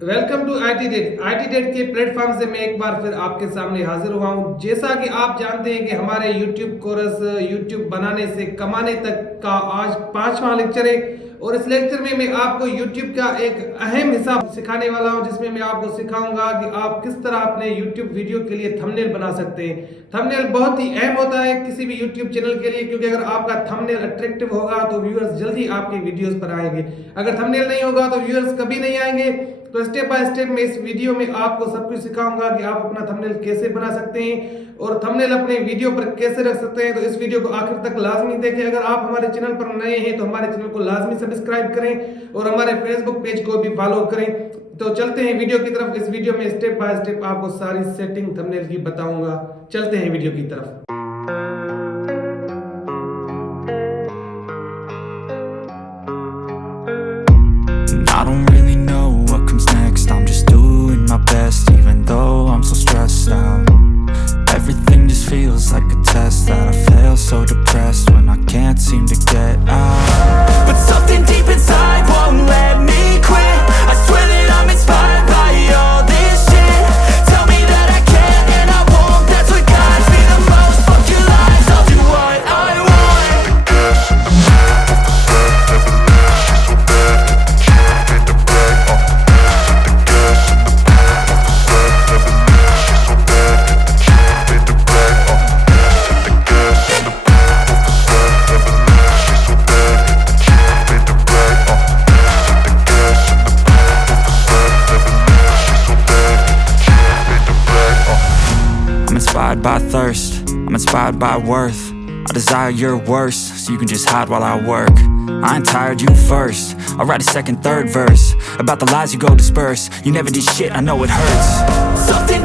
Welcome to I T date के platform से मैं एक बार फिर आपके सामने हाजिर हुआ हूँ। जैसा कि आप जानते हैं कि हमारे यूट्यूब कोर्स यूट्यूब बनाने से कमाने तक का आज 5वां लेक्चर है और इस लेक्चर में मैं आपको यूट्यूब का एक अहम हिस्सा सिखाने वाला हूं, जिसमें मैं आपको सिखाऊंगा कि आप किस तरह अपने यूट्यूब वीडियो के लिए थंबनेल बना सकते हैं। थंबनेल बहुत ही अहम होता है किसी भी यूट्यूब चैनल के लिए, क्योंकि अगर आपका थंबनेल अट्रैक्टिव होगा तो व्यूअर्स जल्दी आपके वीडियोस पर आएंगे। अगर थंबनेल नहीं होगा तो व्यूअर्स कभी नहीं आएंगे। तो स्टेप बाय स्टेप मैं इस वीडियो में आपको सब कुछ सिखाऊंगा कि आप अपना थंबनेल कैसे बना सकते हैं और थंबनेल अपने वीडियो पर कैसे रख सकते हैं। तो इस वीडियो को आखिर तक लाजमी देखें। अगर आप हमारे चैनल पर नए हैं तो हमारे चैनल को लाजमी सब्सक्राइब करें और हमारे फेसबुक पेज को भी फॉलो करें। तो चलते हैं वीडियो की तरफ। इस वीडियो में स्टेप बाय स्टेप आपको सारी सेटिंग थंबनेल की बताऊंगा। चलते हैं वीडियो की तरफ। I don't really know what comes next. I'm just doing my best, even though I'm so stressed out. Everything just feels like a test that I fail, so depressed when I can't seem to get out. But something deep inside won't let me quit. I swear that I'm inspired by all this shit. Tell me that I can and I won't. That's what guides me the most. Fuck your lies, I'll do what I want. I'm inspired by thirst, I'm inspired by worth. I desire your worst, so you can just hide while I work. I ain't tired, you first. I'll write a second, third verse about the lies you go disperse. You never did shit, I know it hurts. Something